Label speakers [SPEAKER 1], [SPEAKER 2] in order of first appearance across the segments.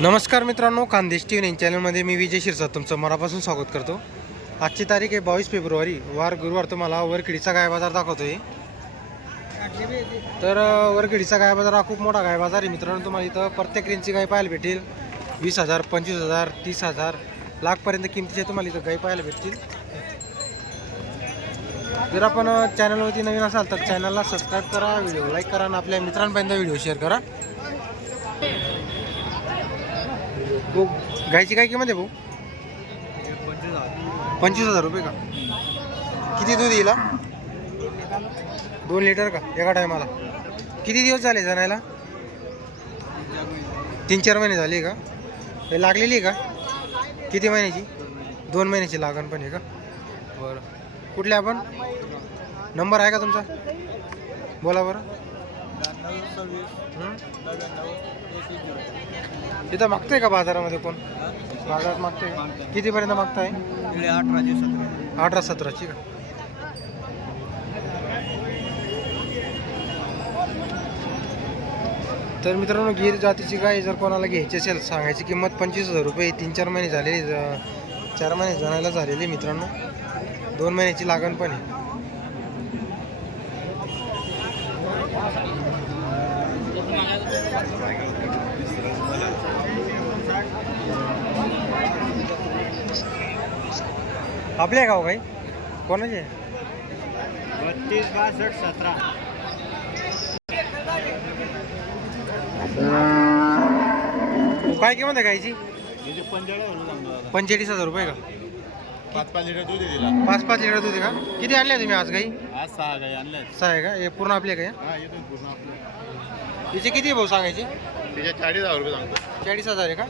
[SPEAKER 1] नमस्कार मित्रांनो Khandesh T V चॅनलमध्ये मी विजय शिरसाट तुमचं मनापासून स्वागत करतो. आजची तारीख आहे बावीस फेब्रुवारी वार गुरुवार तुम्हाला वरखिडीचा गाय बाजार दाखवतोय. तर वरखिडीचा गाय बाजार हा खूप मोठा गाय बाजार आहे मित्रांनो तुम्हाला इथं प्रत्येक रेंजची गाय पाहायला भेटेल. वीस हजार पंचवीस हजार तीस हजार लाखपर्यंत किमतीचे तुम्हाला इथं गाय पाहायला भेटतील. जर आपण चॅनलवरती नवीन असाल तर चॅनलला सबस्क्राईब करा व्हिडिओ लाईक करा आणि आपल्या मित्रांपर्यंत व्हिडिओ शेअर करा. भाऊ गायची काय किंमत आहे भाऊ? पंचवीस हजार रुपये का? किती दूध येईल? दोन लिटर का? एका टायमाला. किती दिवस झाले जाणायला तीन चार महिने झाले का? हे लागलेली आहे का? किती महिन्याची? दोन महिन्याची लागण पण आहे का? बरं. कुठले आपण? नंबर आहे का तुमचा? बोला बरं? तिथं मागतंय का बाजारामध्ये कोण? बाजारात मागतंय? कितीपर्यंत मागताय?
[SPEAKER 2] अठराशे सतरा.
[SPEAKER 1] अठरा सतराची का? तर मित्रांनो गीर जातीची गाय जर कोणाला घ्यायची असेल सांगायची किंमत पंचवीस हजार रुपये. तीन चार महिने झालेली ज- चार महिने जणायला झालेली मित्रांनो. दोन महिन्याची लागण पण आहे. आपल्या गाव काही? कोणाचे?
[SPEAKER 2] बत्तीस बासष्ट सतरा.
[SPEAKER 1] काय किंमत आहे गायची पंचेचाळीस हजार रुपये का?
[SPEAKER 2] पाच पाच लिटर दूध दिला
[SPEAKER 1] पाच पाच लिटर दूध आहे का? किती आणल्या तुम्ही आज गाई?
[SPEAKER 2] आज सहा गाई आणल्या
[SPEAKER 1] सहा आहे का? हे पूर्ण आपले काय
[SPEAKER 2] पूर्ण आपलं
[SPEAKER 1] तिचे किती आहे भाऊ सांगायचे?
[SPEAKER 2] त्याच्या चाळीस हजार रुपये सांगतो.
[SPEAKER 1] चाळीस हजार आहे का?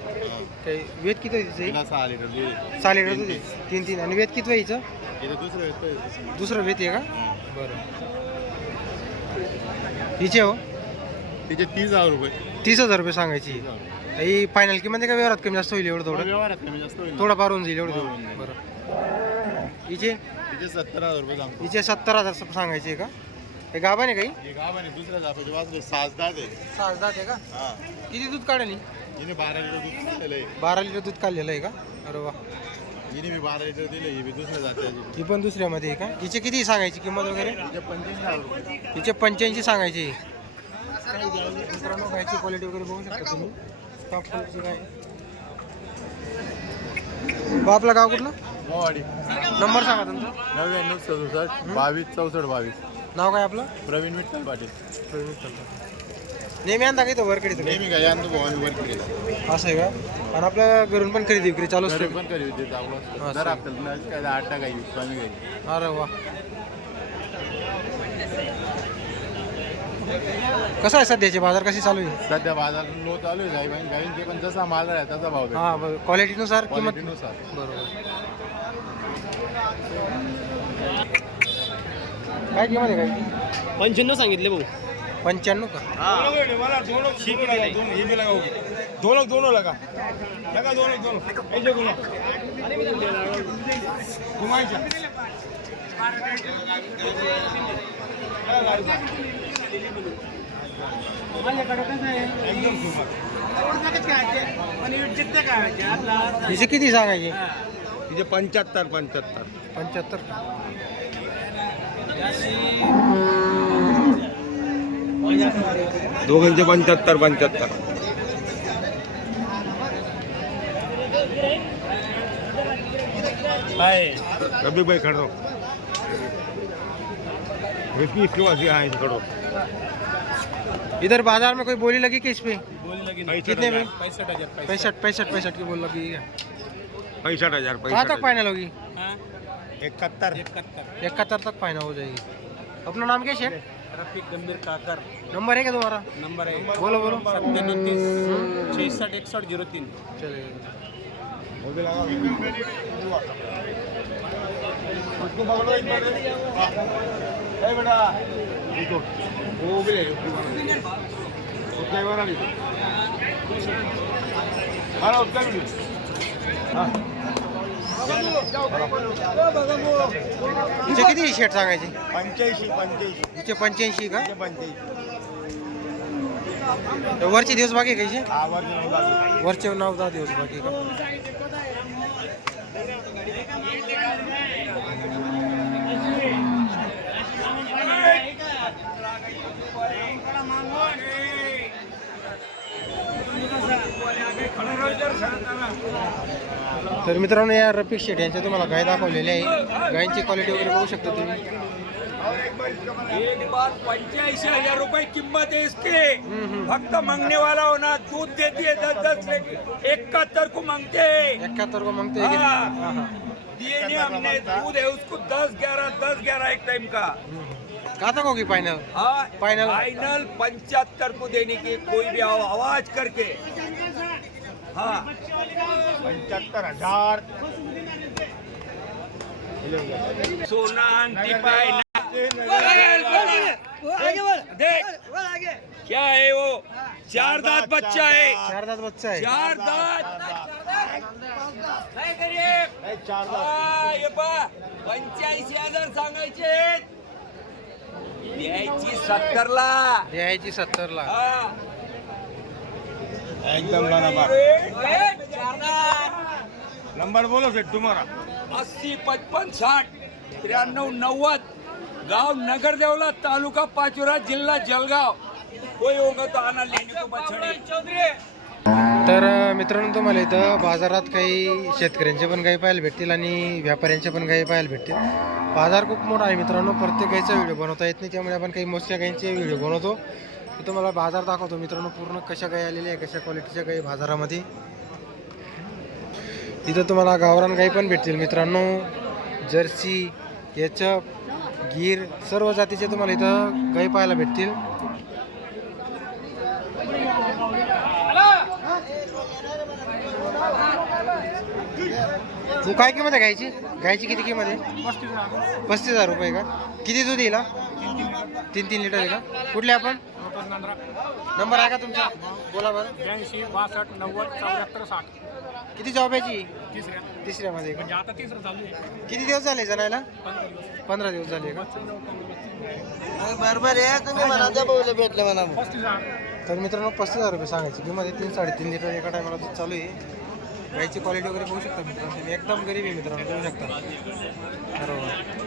[SPEAKER 1] काही वेद किती आहे तिचं?
[SPEAKER 2] तिला सहा लिटर दूध आहे.
[SPEAKER 1] दूध आहे. तीन तीन आणि वेद किती आहे हिचं?
[SPEAKER 2] इथं दुसरं येतं
[SPEAKER 1] दुसरं वेद आहे का? बरं. हिचे हो?
[SPEAKER 2] तिचे तीस हजार रुपये.
[SPEAKER 1] तीस हजार रुपये सांगायची.
[SPEAKER 2] तीस हजार रुपये.
[SPEAKER 1] ही फायनल किंमत आहे का व्यवहारात कमी जास्त होईल एवढं
[SPEAKER 2] थोडं? व्यवहारात कमी जास्त होईल. ना.
[SPEAKER 1] होऊन जाईल एवढं थोडं. बरं. हिचे?
[SPEAKER 2] तिचे सत्तर हजार रुपये सांगतो.
[SPEAKER 1] हिचे सत्तर हजार सांगायचे का? हे गाभा नाही काही?
[SPEAKER 2] हे गाव आणि दुसऱ्या जापाचे आहे.
[SPEAKER 1] सहा आहे का?
[SPEAKER 2] हा.
[SPEAKER 1] किती दूध काढेल?
[SPEAKER 2] हिने? बारा लिटर दूध दिलेलं आहे.
[SPEAKER 1] बारा लिटर दूध काढलेलं आहे का? अरे वा.
[SPEAKER 2] हिने मी बारा लिटर दिले ही बी दुसऱ्या जात्याची
[SPEAKER 1] ही पण दुसऱ्यामध्ये आहे का? हिचे किती सांगायची किंमत वगैरे?
[SPEAKER 2] तिचे पंचवीस हजार रुपये.
[SPEAKER 1] हिचे पंच्याऐंशी सांगायची. मित्रांनो गायची क्वालिटी वगैरे बघू शकता तुम्ही. टॉप क्वालिटीची गाय भाऊ आपलं गाव कुठलं?
[SPEAKER 2] मोवाडी.
[SPEAKER 1] नंबर सांगा तुमचा.
[SPEAKER 2] नव्याण्णव सदुसष्ट बावीस चौसष्ट बावीस.
[SPEAKER 1] नाव काय आपलं?
[SPEAKER 2] प्रवीण विठ्ठल पाटील.
[SPEAKER 1] प्रवीण विठ्ठल. नेहमी आणता का इथं वरकडे
[SPEAKER 2] नेहमी काय अनुभव भवानी वर केला
[SPEAKER 1] असं आहे का? आणि आपल्या घरून पण खरेदी विक्री चालू असते.
[SPEAKER 2] पण करी होते दर. आपल्याला काय आठ टाका येईल स्वामी
[SPEAKER 1] अरे वा. कसं आहे सध्याचे बाजार? कसे चालू आहे?
[SPEAKER 2] सध्या बाजार लो चालू आहे गाई गाईंचे पण जसा माल आहे तसा भाव भेटतो.
[SPEAKER 1] हा क्वालिटीनुसार किंमत
[SPEAKER 2] क्वालिटीनुसार
[SPEAKER 1] बरोबर. काय किंमत आहे काय?
[SPEAKER 3] पंच्याण्णव सांगितले भाऊ.
[SPEAKER 1] पंच्याण्णव का?
[SPEAKER 4] दोन दोन लगा लगा दोन दोन ऐसे गुना घुमायच्या एकदम
[SPEAKER 1] हिचे किती सांगायचे?
[SPEAKER 4] तिचे पंच्याहत्तर पंच्याहत्तर.
[SPEAKER 1] पंच्याहत्तर का?
[SPEAKER 4] दोघांचे पंच्याहत्तर पंच्याहत्तर रबी भाई। खड़ो। इसके है खड़ो।
[SPEAKER 1] इधर बाज़ार में कोई बोली लगी कि इस पे? कितने में?
[SPEAKER 3] पैंसठ
[SPEAKER 1] पैंसठ। पैंसठ की बोल लगी है।
[SPEAKER 4] पैंसठ हज़ार
[SPEAKER 1] कहाँ तक फाइनल होगी?
[SPEAKER 4] इकहत्तर।
[SPEAKER 3] इकहत्तर।
[SPEAKER 1] इकहत्तर तक फाइनल हो जाएगी। अपना नाम क्या है शेठ
[SPEAKER 3] रफीक गंभीर काकर।
[SPEAKER 1] नंबर है क्या तुम्हारा
[SPEAKER 3] नंबर आहे
[SPEAKER 1] बोलो बोलो।
[SPEAKER 3] सत्त्याण्णव तीस छेसष्ट एकसष्ट झिरो तीन।
[SPEAKER 1] चलेगा।
[SPEAKER 4] उसको पकड़ो एक बार ए बेटा देखो वो भी ले उसका एक बार आ अरे उसका भी ले। हाँ।
[SPEAKER 1] हिचे किती शेट सांगायचे?
[SPEAKER 4] पंच्याऐंशी पंच्याऐंशी.
[SPEAKER 1] हिचे पंच्याऐंशी का?
[SPEAKER 4] पंच्याऐंशी.
[SPEAKER 1] वरचे दिवस बाकी
[SPEAKER 2] बाजू.
[SPEAKER 1] वरचे नऊ दहा दिवस बाकी का? तर मित्रांनो या रफिक शेट यांच्या तुम्हाला गाय दाखवलेल्या आहे. गायींची क्वालिटी वगैरे बघू शकता तुम्ही.
[SPEAKER 5] एक बार पंच्याऐंशी हजार रुपये किंमत है इसकी. फक्त मांगने वाला होना दूध देती है दस दस लेके इकहत्तर को मांगते. हैं
[SPEAKER 1] एकाहत्तर को मागते
[SPEAKER 5] हाँ।
[SPEAKER 1] हा.
[SPEAKER 5] दिए नहीं हमने दूध है उसको दस ग्यारह दस ग्यारह एक टाइम का.
[SPEAKER 1] का तक होगी फायनल
[SPEAKER 5] हाँ.
[SPEAKER 1] Final.
[SPEAKER 5] फाइनल पंचहत्तर को देने की कोई भी आव- आवाज करके. हाँ.
[SPEAKER 2] पंच्याहत्तर हजार.
[SPEAKER 5] सोना क्या है वो? चार दांत बच्चा है.
[SPEAKER 1] चार दात बच्चा आहे
[SPEAKER 5] चार दात. हा, हे पंच्याऐंशी हजार सांगायचे द्यायची सत्तर ला
[SPEAKER 1] द्यायची सत्तर ला
[SPEAKER 2] एकदम बराबर. नंबर बोलो सेठ तुम्हारा
[SPEAKER 5] अस्सी पचपन साठ त्र्याण्णव नव्वद. गाव नगरदेवला तालुका पाचोरा जिल्हा जळगाव. कोई होगा तो आना लेने को बछड़े.
[SPEAKER 1] तर मित्रांनो तुम्हाला इथं बाजारात काही शेतकऱ्यांचे पण गाई पाहायला भेटतील आणि व्यापाऱ्यांचे पण गाई पाहायला भेटतील. बाजार खूप मोठा आहे मित्रांनो. प्रत्येक गाईचा व्हिडिओ बनवता येत नाही त्यामुळे आपण काही मोजक्या गाईंचे व्हिडिओ बनवतो. तर तुम्हाला बाजार दाखवतो मित्रांनो. पूर्ण कशा गाई आलेल्या आहे कशा क्वालिटीच्या गाई बाजारामध्ये. इथं तुम्हाला गावरान गाई पण भेटतील मित्रांनो. जर्सी याचप गीर सर्व जातीचे तुम्हाला इथं गाई पाहायला भेटतील. तू काय किंमत आहे गायची गायची किती किंमत आहे? पस्तीस हजार रुपये का? किती दूध येईल तीन तीन लिटर आहे का? कुठले आपण? नंबर. आहे का तुमचा? बोला बरं.
[SPEAKER 3] ब्याऐंशी बासष्ट नव्वद चौऱ्याहत्तर साठ.
[SPEAKER 1] किती जॉब याची?
[SPEAKER 3] तिसऱ्या.
[SPEAKER 1] तिसऱ्यामध्ये का?
[SPEAKER 3] म्हणजे आता तिसरं चालू आहे.
[SPEAKER 1] किती दिवस झाले जणायला
[SPEAKER 3] पंधरा दिवस.
[SPEAKER 1] पंधरा दिवस झाले का?
[SPEAKER 6] बरोबर आहे तुम्ही म्हणा भेटले म्हणा
[SPEAKER 3] पस्तीस हजार.
[SPEAKER 1] तर मित्रांनो पस्तीस हजार रुपये सांगायची. आहे तीन साडेतीन लिटर एका टायमाला दूध चालू आहे. गाईची क्वालिटी वगैरे बघू शकता मित्रांनो तुम्ही. एकदम गरीब आहे मित्रांनो बघू शकता. बरोबर.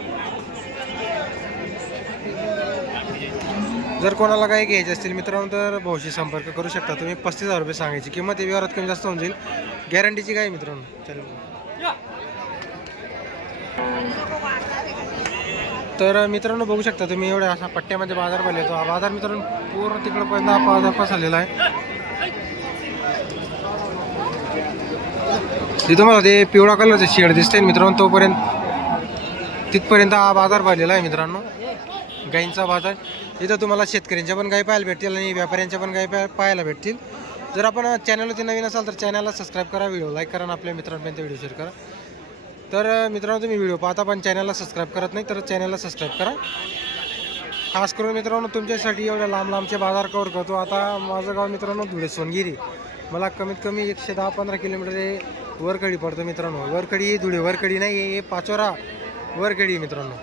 [SPEAKER 1] जर कोणाला काही घ्यायची असतील मित्रांनो तर भाऊशी संपर्क करू शकता. तुम्ही पस्तीस हजार रुपये सांगायची. किंमत आहे व्यवहारात कमी जास्त होऊन जाईल. गॅरंटीची काय आहे मित्रांनो? चालेल तर मित्रांनो बघू शकता तुम्ही एवढ्या असा पट्ट्यामध्ये बाजार भरले तो हा बाजार मित्रांनो पूर्ण तिकडपर्यंत हा बाजार पसरलेला आहे. तिथं मला ते पिवळा कलरचं शेड दिसते मित्रांनो. तोपर्यंत तिथपर्यंत हा बाजार भरलेला आहे मित्रांनो. गाईंचा बाजार. इथं तुम्हाला शेतकऱ्यांच्या पण गाई पाहायला भेटतील आणि व्यापाऱ्यांच्या पण गाई पाहायला भेटतील. जर आपण चॅनलवरती नवीन असाल तर चॅनलला सबस्क्राईब करा व्हिडिओ लाईक करा आणि आपल्या मित्रांपर्यंत व्हिडिओ शेअर करा. तर मित्रांनो तुम्ही व्हिडिओ पाहता पण चॅनलला सबस्क्राईब करत नाही तर चॅनलला सबस्क्राईब करा. खास करून मित्रांनो तुमच्यासाठी एवढ्या लांब लांबचे बाजार कवर करतो. आता माझं गाव मित्रांनो धुळे सोनगिरी. मला कमीत कमी एकशे दहा पंधरा किलोमीटर हे वरकडी पडतं मित्रांनो. वरकडी धुळे वरकडी नाही हे पाचोरा वरकडी मित्रांनो.